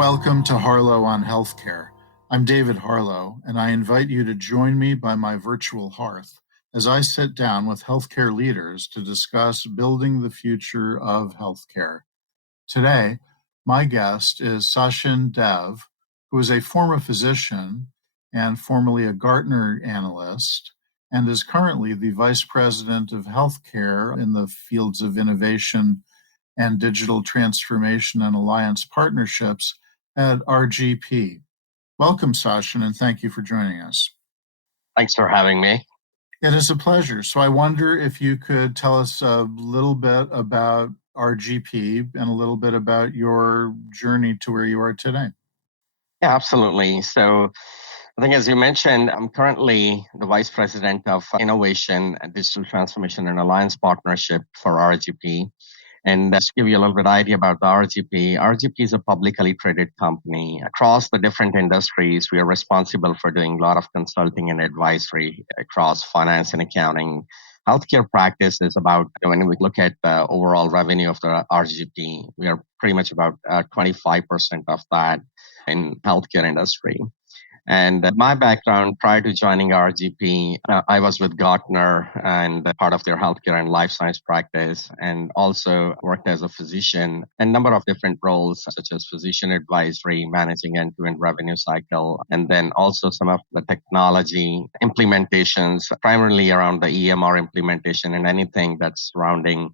welcome to Harlow on Healthcare. I'm David Harlow, and I invite you to join me by my virtual hearth as I sit down with healthcare leaders to discuss building the future of healthcare. Today, my guest is Sachin Dev, who is a former physician and formerly a Gartner analyst, and is currently the Vice President of Healthcare in the fields of innovation and digital transformation and alliance partnerships at RGP. Welcome, Sachin, and thank you for joining us. Thanks for having me. It is a pleasure. So I wonder if you could tell us a little bit about RGP and a little bit about your journey to where you are today. Yeah, absolutely. So I think, as you mentioned, I'm currently the Vice President of Innovation, Digital Transformation, and Alliance Partnership for RGP. And just to give you a little bit idea about the RGP, RGP is a publicly traded company. Across the different industries, we are responsible for doing a lot of consulting and advisory across finance and accounting. Healthcare practice is about, when we look at the overall revenue of the RGP, we are pretty much about 25% of that in healthcare industry. And my background prior to joining RGP, I was with Gartner and part of their healthcare and life science practice, and also worked as a physician in a number of different roles, such as physician advisory, managing end-to-end revenue cycle, and then also some of the technology implementations, primarily around the EMR implementation and anything that's surrounding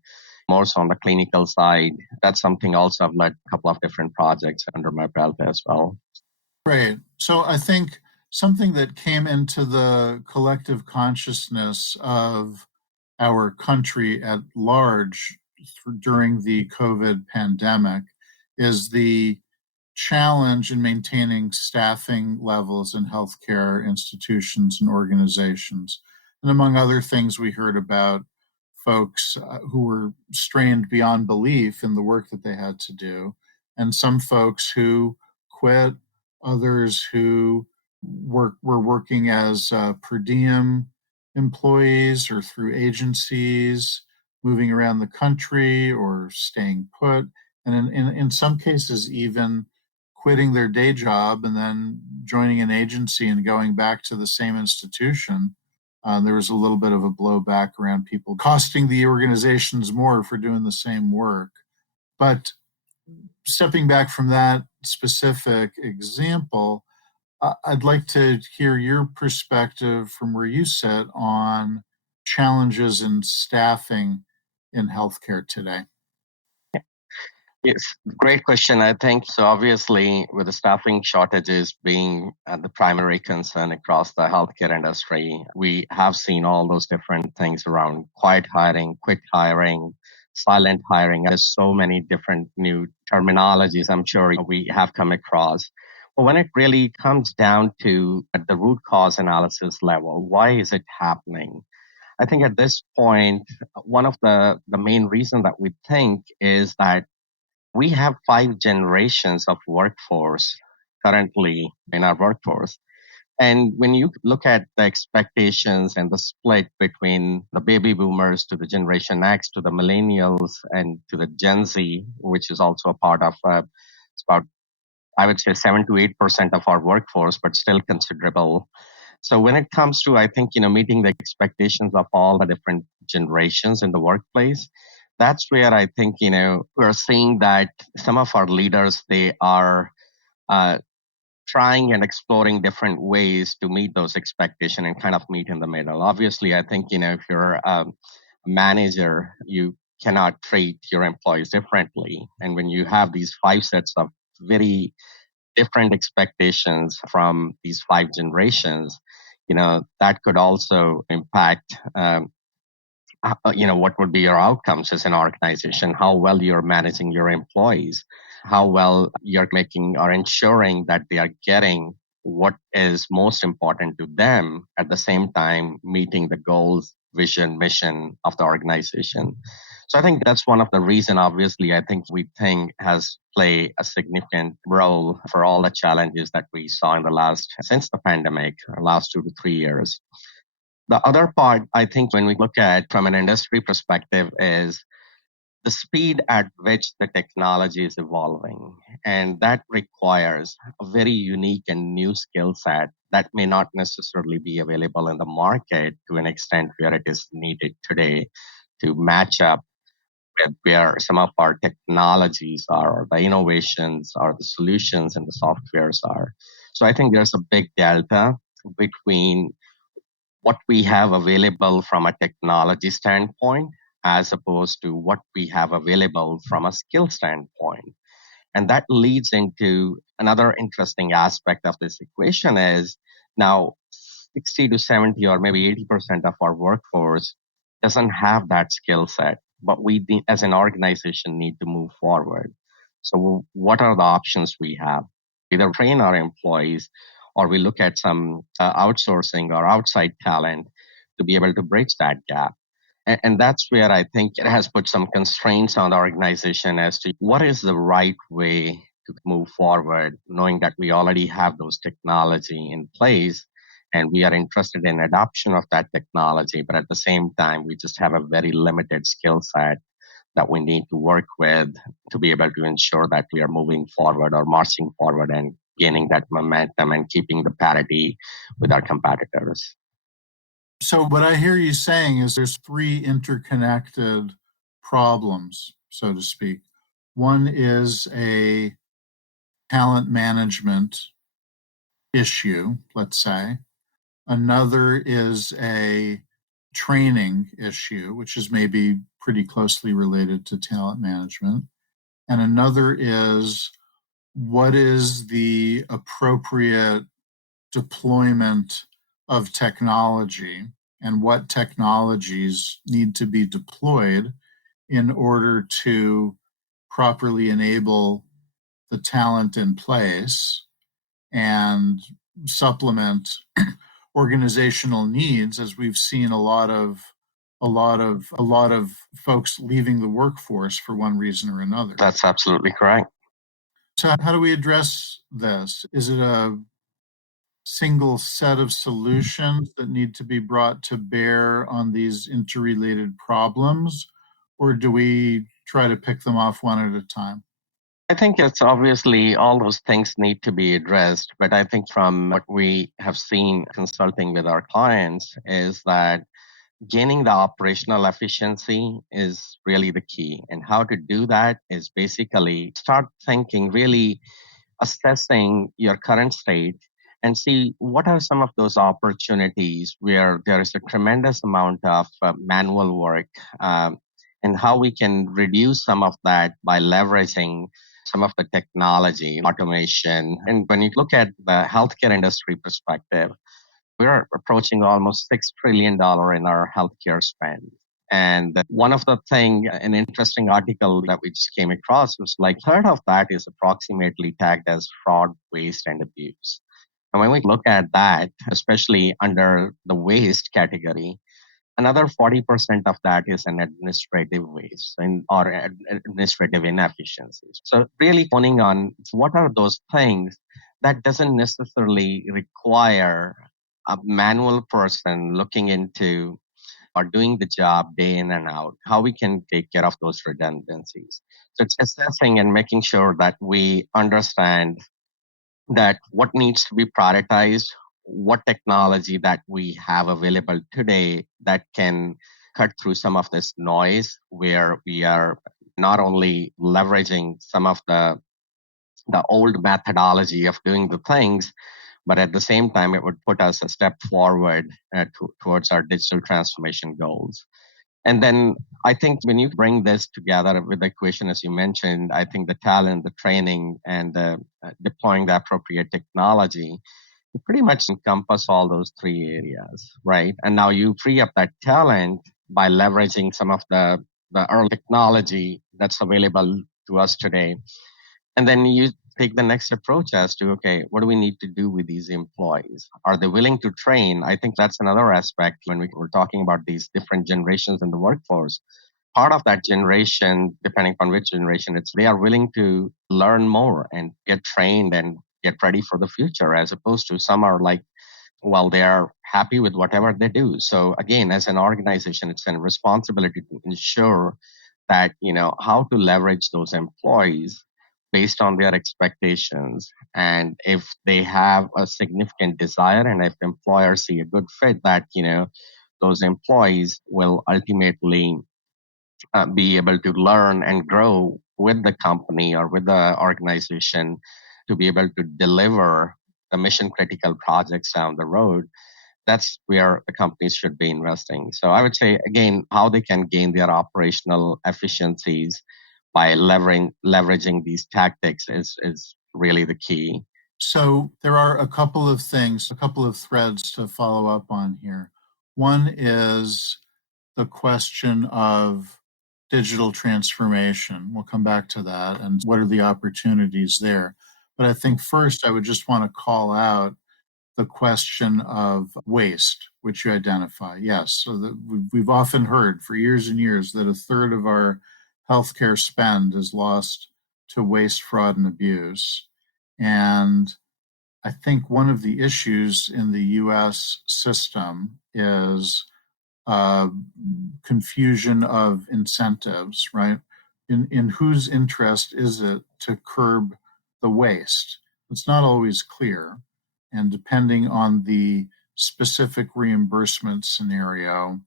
more so on the clinical side. That's something also I've led a couple of different projects under my belt as well. Great. So I think something that came into the collective consciousness of our country at large during the COVID pandemic is the challenge in maintaining staffing levels in healthcare institutions and organizations. And among other things, we heard about folks who were strained beyond belief in the work that they had to do, and some folks who quit, others who were working as per diem employees or through agencies, moving around the country or staying put, and in some cases even quitting their day job and then joining an agency and going back to the same institution. There was a little bit of a blowback around people costing the organizations more for doing the same work. But stepping back from that specific example, I'd like to hear your perspective from where you sit on challenges in staffing in healthcare today. Yes, great question. I think so. Obviously, with the staffing shortages being the primary concern across the healthcare industry, we have seen all those different things around quiet hiring, quick hiring, silent hiring. There's so many different new terminologies I'm sure we have come across. But when it really comes down to at the root cause analysis level, why is it happening? I think at this point, one of the main reasons that we think is that we have 5 generations of workforce currently in our workforce. And when you look at the expectations and the split between the baby boomers to the Generation X to the millennials and to the Gen Z, which is also a part of, it's about, I would say, 7 to 8% of our workforce, but still considerable. So when it comes to, I think, meeting the expectations of all the different generations in the workplace, that's where I think, we're seeing that some of our leaders, they are trying and exploring different ways to meet those expectations and kind of meet in the middle. Obviously, I think, if you're a manager, you cannot treat your employees differently. And when you have these 5 sets of very different expectations from these 5 generations, that could also impact what would be your outcomes as an organization, how well you're managing your employees, how well you're making or ensuring that they are getting what is most important to them, at the same time meeting the goals, vision, mission of the organization. So I think that's one of the reasons, obviously, I think we think has played a significant role for all the challenges that we saw since the pandemic, last 2 to 3 years. The other part, I think, when we look at from an industry perspective is the speed at which the technology is evolving. And that requires a very unique and new skill set that may not necessarily be available in the market to an extent where it is needed today to match up with where some of our technologies are, or the innovations, or the solutions and the softwares are. So I think there's a big delta between what we have available from a technology standpoint as opposed to what we have available from a skill standpoint. And that leads into another interesting aspect of this equation is now 60 to 70 or maybe 80% of our workforce doesn't have that skill set, but we as an organization need to move forward. So what are the options we have? Either train our employees or we look at some outsourcing or outside talent to be able to bridge that gap. And that's where I think it has put some constraints on the organization as to what is the right way to move forward, knowing that we already have those technology in place and we are interested in adoption of that technology. But at the same time, we just have a very limited skill set that we need to work with to be able to ensure that we are moving forward or marching forward and gaining that momentum and keeping the parity with our competitors. So what I hear you saying is there's three interconnected problems, so to speak. One is a talent management issue, let's say. Another is a training issue, which is maybe pretty closely related to talent management. And another is what is the appropriate deployment of technology and what technologies need to be deployed in order to properly enable the talent in place and supplement organizational needs, as we've seen a lot of folks leaving the workforce for one reason or another. That's absolutely correct. So how do we address this? Is it a single set of solutions that need to be brought to bear on these interrelated problems, or do we try to pick them off one at a time? I think it's obviously all those things need to be addressed. But I think from what we have seen consulting with our clients is that gaining the operational efficiency is really the key. And how to do that is basically start thinking, really assessing your current state and see what are some of those opportunities where there is a tremendous amount of manual work, and how we can reduce some of that by leveraging some of the technology, automation. And when you look at the healthcare industry perspective, we're approaching almost $6 trillion in our healthcare spend. And one of the thing, an interesting article that we just came across was like a third of that is approximately tagged as fraud, waste, and abuse. And when we look at that, especially under the waste category, another 40% of that is an administrative waste or administrative inefficiencies. So really honing on what are those things that doesn't necessarily require a manual person looking into or doing the job day in and out, how we can take care of those redundancies. So it's assessing and making sure that we understand that what needs to be prioritized, what technology that we have available today that can cut through some of this noise where we are not only leveraging some of the old methodology of doing the things, but at the same time, it would put us a step forward towards our digital transformation goals. And then I think when you bring this together with the equation, as you mentioned, I think the talent, the training, and deploying the appropriate technology pretty much encompass all those three areas, right? And now you free up that talent by leveraging some of the early technology that's available to us today. And then you take the next approach as to, okay, what do we need to do with these employees? Are they willing to train? I think that's another aspect when we're talking about these different generations in the workforce. Part of that generation, depending on which generation it's, they are willing to learn more and get trained and get ready for the future, as opposed to some are like, well, they are happy with whatever they do. So again, as an organization, it's a responsibility to ensure that, how to leverage those employees based on their expectations. And if they have a significant desire and if employers see a good fit, that, those employees will ultimately be able to learn and grow with the company or with the organization to be able to deliver the mission critical projects down the road. That's where the companies should be investing. So I would say, again, how they can gain their operational efficiencies by leveraging these tactics is really the key. So there are a couple of things, a couple of threads to follow up on here. One is the question of digital transformation. We'll come back to that and what are the opportunities there. But I think first I would just want to call out the question of waste, which you identify. Yes, so we've often heard for years and years that a third of our healthcare spend is lost to waste, fraud, and abuse. And I think one of the issues in the US system is uh, confusion of incentives, right? In whose interest is it to curb the waste? It's not always clear. And depending on the specific reimbursement scenario,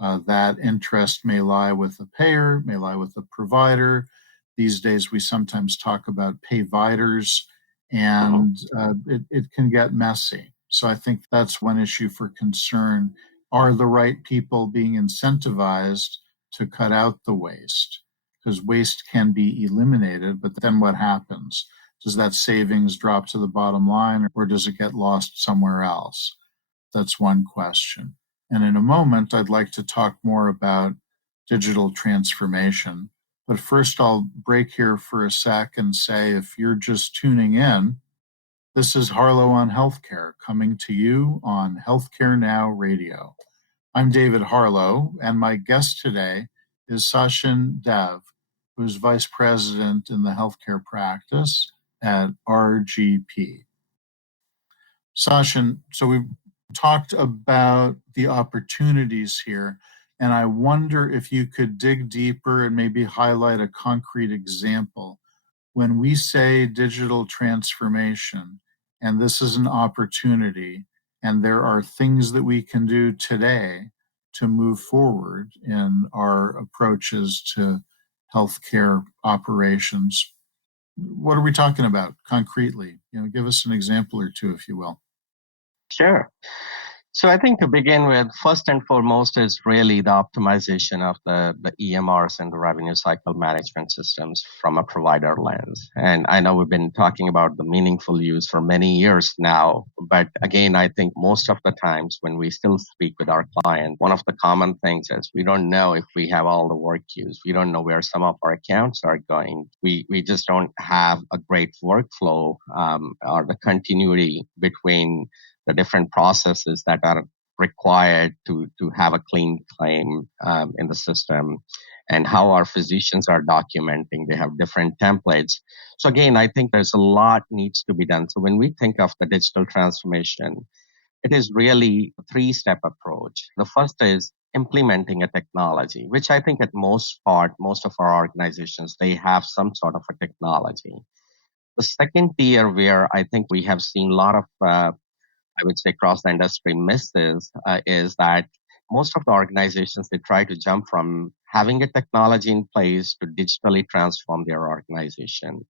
that interest may lie with a payer, may lie with a provider. These days, we sometimes talk about payviders, and it can get messy. So I think that's one issue for concern. Are the right people being incentivized to cut out the waste? Because waste can be eliminated, but then what happens? Does that savings drop to the bottom line or does it get lost somewhere else? That's one question. And in a moment, I'd like to talk more about digital transformation. But first, I'll break here for a sec and say if you're just tuning in, this is Harlow on Healthcare coming to you on Healthcare Now Radio. I'm David Harlow, and my guest today is Sachin Dev, who's Vice President in the healthcare practice at RGP. Sachin, so we've talked about the opportunities here, and I wonder if you could dig deeper and maybe highlight a concrete example. When we say digital transformation, and this is an opportunity, and there are things that we can do today to move forward in our approaches to healthcare operations. What are we talking about concretely? Give us an example or two, if you will. Sure. So I think to begin with, first and foremost is really the optimization of the EMRs and the revenue cycle management systems from a provider lens. And I know we've been talking about the meaningful use for many years now, but again, I think most of the times when we still speak with our client, one of the common things is we don't know if we have all the work queues. We don't know where some of our accounts are going. We just don't have a great workflow or the continuity between the different processes that are required to have a clean claim in the system, and how our physicians are documenting. They have different templates. So again, I think there's a lot needs to be done. So when we think of the digital transformation, it is really a three-step approach. The first is implementing a technology, which I think at most of our organizations, they have some sort of a technology. The second tier where I think we have seen a lot of I would say across the industry misses is that most of the organizations, they try to jump from having a technology in place to digitally transform their organization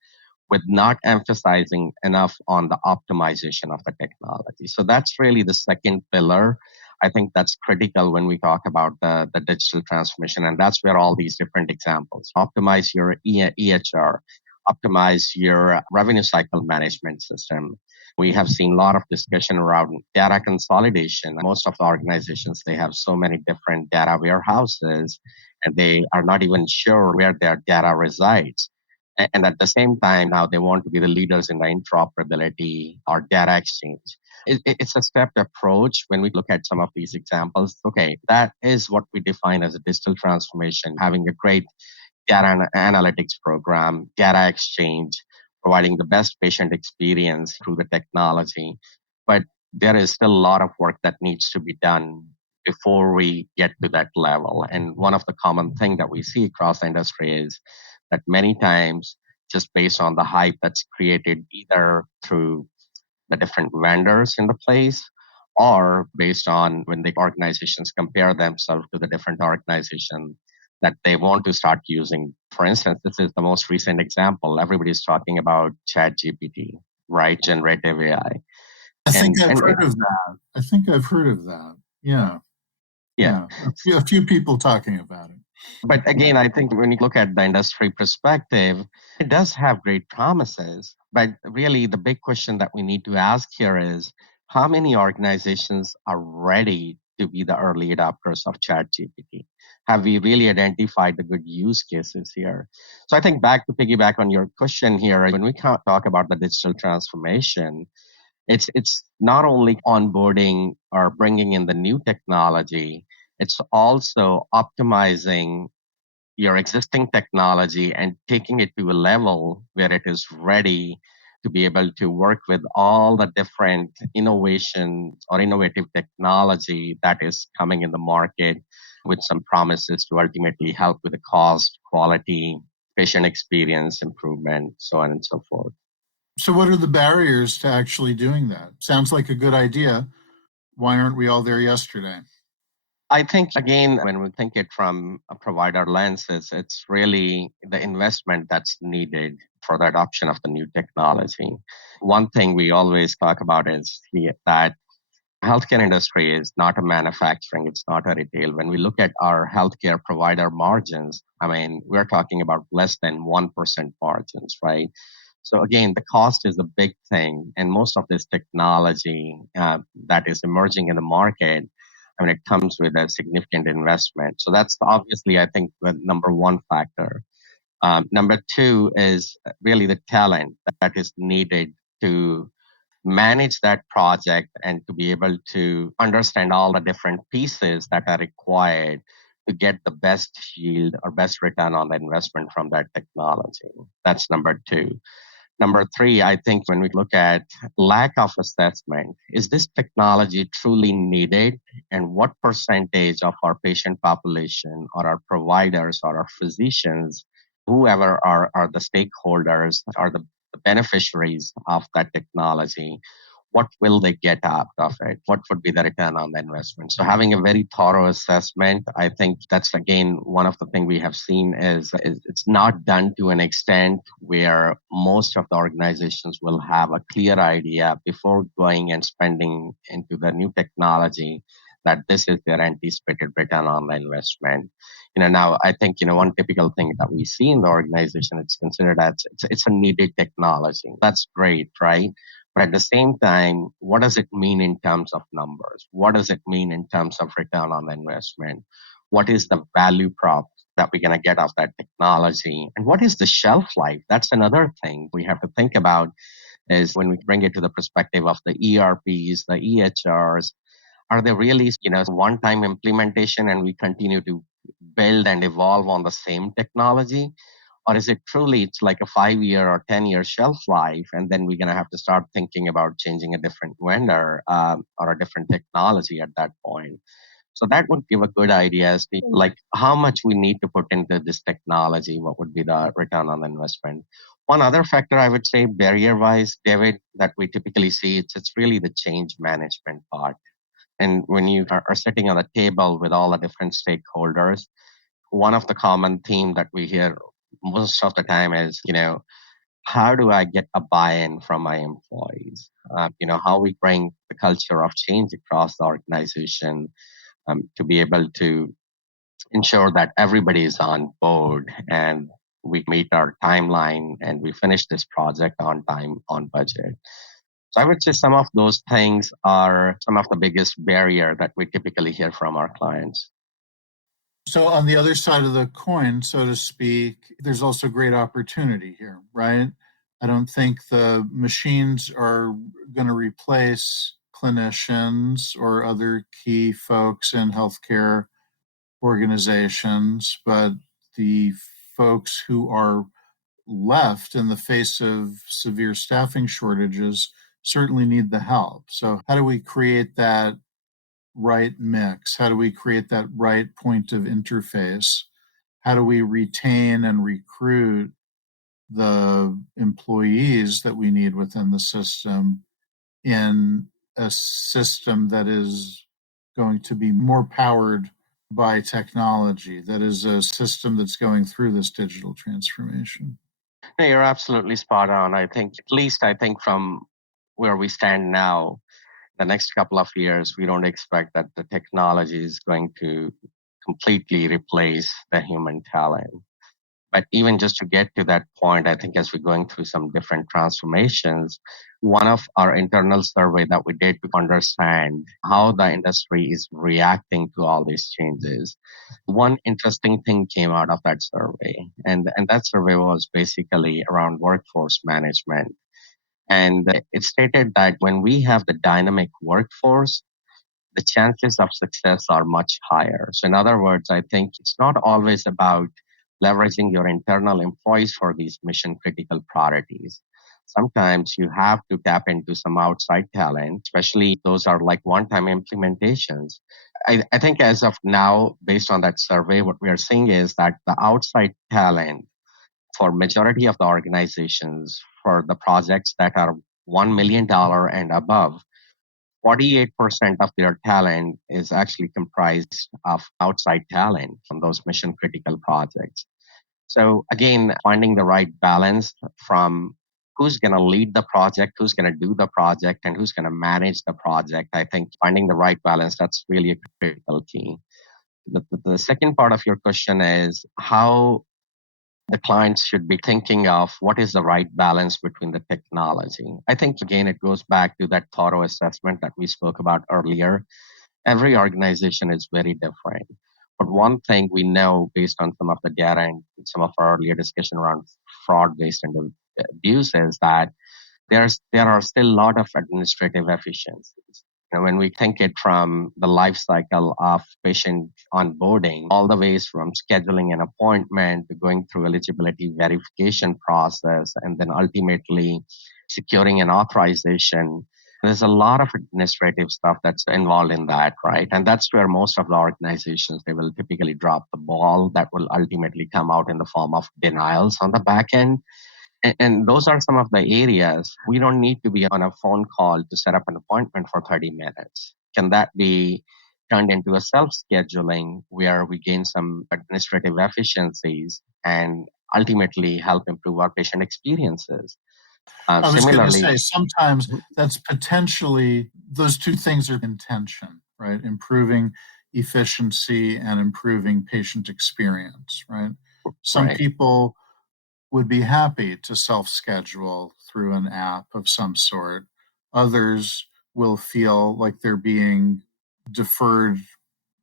with not emphasizing enough on the optimization of the technology. So that's really the second pillar. I think that's critical when we talk about the digital transformation. And that's where all these different examples, optimize your EHR, optimize your revenue cycle management system. We have seen a lot of discussion around data consolidation. Most of the organizations, they have so many different data warehouses and they are not even sure where their data resides. And at the same time, now they want to be the leaders in the interoperability or data exchange. It's a stepped approach when we look at some of these examples. Okay, that is what we define as a digital transformation, having a great data analytics program, data exchange, providing the best patient experience through the technology. But there is still a lot of work that needs to be done before we get to that level. And one of the common thing that we see across the industry is that many times, just based on the hype that's created either through the different vendors in the place or based on when the organizations compare themselves to the different organization that they want to start using. For instance, this is the most recent example. Everybody's talking about chat gpt, right? Generative AI. I think I've And heard of that. I think I've heard of that. Yeah. yeah. Yeah. A few people talking about it. But again, I think when you look at the industry perspective, it does have great promises. But really, the big question that we need to ask here is how many organizations are ready to be the early adopters of ChatGPT? Have we really identified the good use cases here? So I think back to piggyback on your question here, when we talk about the digital transformation, it's not only onboarding or bringing in the new technology, it's also optimizing your existing technology and taking it to a level where it is ready to be able to work with all the different innovations or innovative technology that is coming in the market with some promises to ultimately help with the cost, quality, patient experience improvement, so on and so forth. So, what are the barriers to actually doing that? Sounds like a good idea. Why aren't we all there yesterday? I think, again, when we think it from a provider lens, it's really the investment that's needed for the adoption of the new technology. One thing we always talk about is that healthcare industry is not a manufacturing, it's not a retail. When we look at our healthcare provider margins, I mean, we're talking about less than 1% margins, right? So again, the cost is a big thing, and most of this technology that is emerging in the market, I mean, it comes with a significant investment. So that's obviously, I think, the number one factor. Number two is really the talent that is needed to manage that project and to be able to understand all the different pieces that are required to get the best yield or best return on the investment from that technology. That's number two. Number three, I think when we look at lack of assessment, is this technology truly needed? And what percentage of our patient population or our providers or our physicians, whoever are the stakeholders, are the beneficiaries of that technology? What will they get out of it? What would be the return on the investment? So having a very thorough assessment, I think that's again one of the things we have seen is it's not done to an extent where most of the organizations will have a clear idea before going and spending into the new technology that this is their anticipated return on the investment. Now I think one typical thing that we see in the organization, it's considered as it's a needed technology. That's great, right? But at the same time, what does it mean in terms of numbers? What does it mean in terms of return on the investment? What is the value prop that we're going to get off that technology? And what is the shelf life? That's another thing we have to think about is when we bring it to the perspective of the ERPs, the EHRs, are they really, one-time implementation and we continue to build and evolve on the same technology? Or is it truly it's like a 5-year or 10-year shelf life, and then we're going to have to start thinking about changing a different vendor or a different technology at that point? So that would give a good idea as to like how much we need to put into this technology. What would be the return on investment? One other factor I would say, barrier-wise, David, that we typically see, it's really the change management part. And when you are sitting on a table with all the different stakeholders, one of the common theme that we hear most of the time is, how do I get a buy-in from my employees? How we bring the culture of change across the organization to be able to ensure that everybody is on board and we meet our timeline and we finish this project on time, on budget. So I would say some of those things are some of the biggest barrier that we typically hear from our clients. So, on the other side of the coin, so to speak, there's also great opportunity here, right? I don't think the machines are going to replace clinicians or other key folks in healthcare organizations, but the folks who are left in the face of severe staffing shortages certainly need the help. So, how do we create that right mix? How do we create that right point of interface? How do we retain and recruit the employees that we need within the system in a system that is going to be more powered by technology, that is a system that's going through this digital transformation? No, you're absolutely spot on. I think, at least I think from where we stand now, the next couple of years, we don't expect that the technology is going to completely replace the human talent. But even just to get to that point, I think as we're going through some different transformations, one of our internal survey that we did to understand how the industry is reacting to all these changes, one interesting thing came out of that survey. And that survey was basically around workforce management. And it stated that when we have the dynamic workforce, the chances of success are much higher. So, in other words, I think it's not always about leveraging your internal employees for these mission critical priorities. Sometimes you have to tap into some outside talent, especially those are like one time implementations. I think as of now, based on that survey, what we are seeing is that the outside talent for majority of the organizations for the projects that are $1 million and above, 48% of their talent is actually comprised of outside talent from those mission critical projects. So again, finding the right balance from who's going to lead the project, who's going to do the project, and who's going to manage the project. I think finding the right balance, that's really a critical key. The second part of your question is how the clients should be thinking of what is the right balance between the technology. I think, again, it goes back to that thorough assessment that we spoke about earlier. Every organization is very different. But one thing we know based on some of the data and some of our earlier discussion around fraud based abuse is that there are still a lot of administrative efficiencies. When we think it from the life cycle of patient onboarding, all the ways from scheduling an appointment to going through eligibility verification process, and then ultimately securing an authorization, there's a lot of administrative stuff that's involved in that, right? And that's where most of the organizations, they will typically drop the ball that will ultimately come out in the form of denials on the back end. And those are some of the areas. We don't need to be on a phone call to set up an appointment for 30 minutes. Can that be turned into a self scheduling where we gain some administrative efficiencies and ultimately help improve our patient experiences? I was going to Similarly, say, sometimes that's potentially, those two things are in tension, right? Improving efficiency and improving patient experience, right? Some right, people would be happy to self schedule through an app of some sort. Others will feel like they're being deferred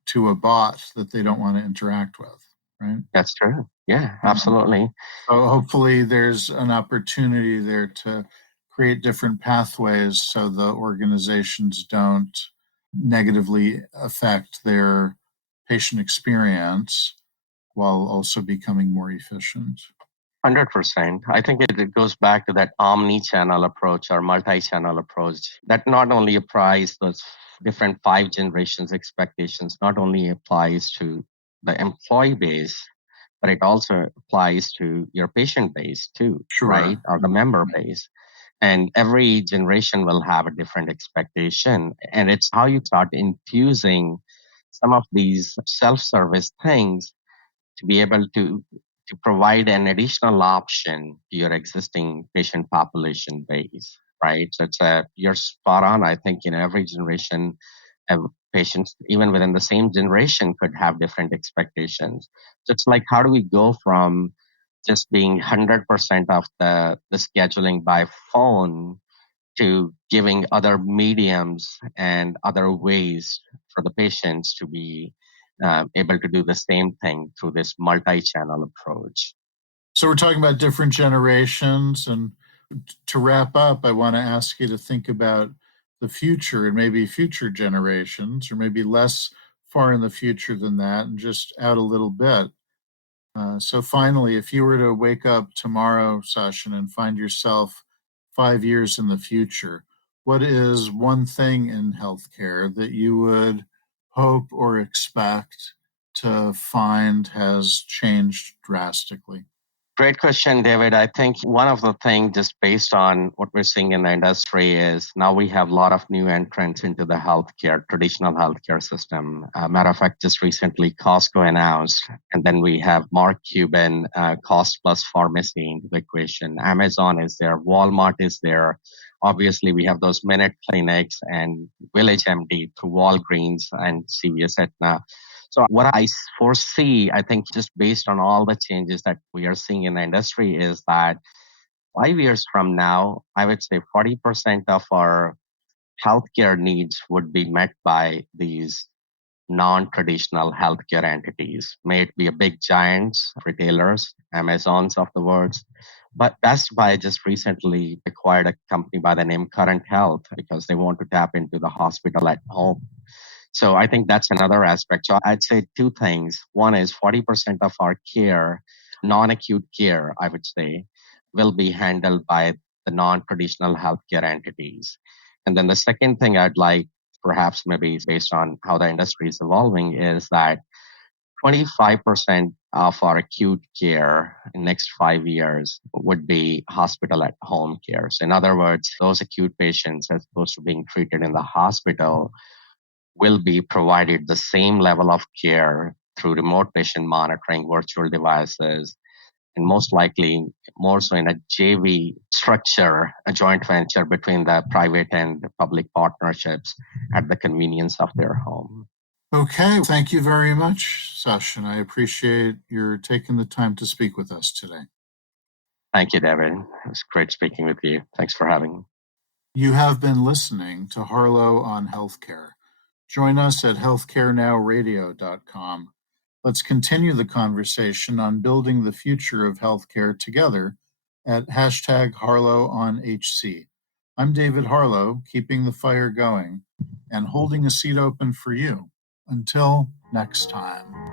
to a bot that they don't want to interact with, right? that's true. Yeah, Um, absolutely. so hopefully there's an opportunity there to create different pathways so the organizations don't negatively affect their patient experience while also becoming more efficient. 100%. I think it goes back to that omni-channel approach or multi-channel approach that not only applies those different five generations expectations, not only applies to the employee base, but it also applies to your patient base too, right? Sure. Or the member base. And every generation will have a different expectation. And it's how you start infusing some of these self-service things to be able to provide an additional option to your existing patient population base, right? So you're spot on. I think in every generation, patients even within the same generation could have different expectations. So it's like how do we go from just being 100% of the scheduling by phone to giving other mediums and other ways for the patients to be able to do the same thing through this multi-channel approach. So we're talking about different generations. And to wrap up, I want to ask you to think about the future and maybe future generations, or maybe less far in the future than that, and just out a little bit. So finally, if you were to wake up tomorrow, Sachin, and find yourself 5 years in the future, what is one thing in healthcare that you would hope or expect to find has changed drastically? Great question, David. I think one of the things, just based on what we're seeing in the industry, is now we have a lot of new entrants into the healthcare, traditional healthcare system. Matter of fact, just recently Costco announced, and then we have Mark Cuban, cost plus pharmacy into the equation. Amazon is there, Walmart is there. Obviously, we have those minute clinics and Village MD through Walgreens and CVS Aetna. So what I foresee, I think just based on all the changes that we are seeing in the industry, is that 5 years from now, I would say 40% of our healthcare needs would be met by these non-traditional healthcare entities. May it be a big giants, retailers, Amazons of the world. But Best Buy just recently acquired a company by the name Current Health because they want to tap into the hospital at home. So I think that's another aspect. So I'd say two things. One is 40% of our care, non-acute care, I would say, will be handled by the non-traditional healthcare entities. And then the second thing I'd like, perhaps maybe based on how the industry is evolving, is that 25% of our acute care in next 5 years would be hospital at home care. So in other words, those acute patients, as opposed to being treated in the hospital, will be provided the same level of care through remote patient monitoring, virtual devices, and most likely more so in a JV structure, a joint venture between the private and the public partnerships at the convenience of their home. Okay, thank you very much, Sachin. I appreciate your taking the time to speak with us today. Thank you, David. It was great speaking with you. Thanks for having me. You have been listening to Harlow on Healthcare. Join us at healthcarenowradio.com. Let's continue the conversation on building the future of healthcare together at #HarlowOnHC. I'm David Harlow, keeping the fire going and holding a seat open for you. Until next time.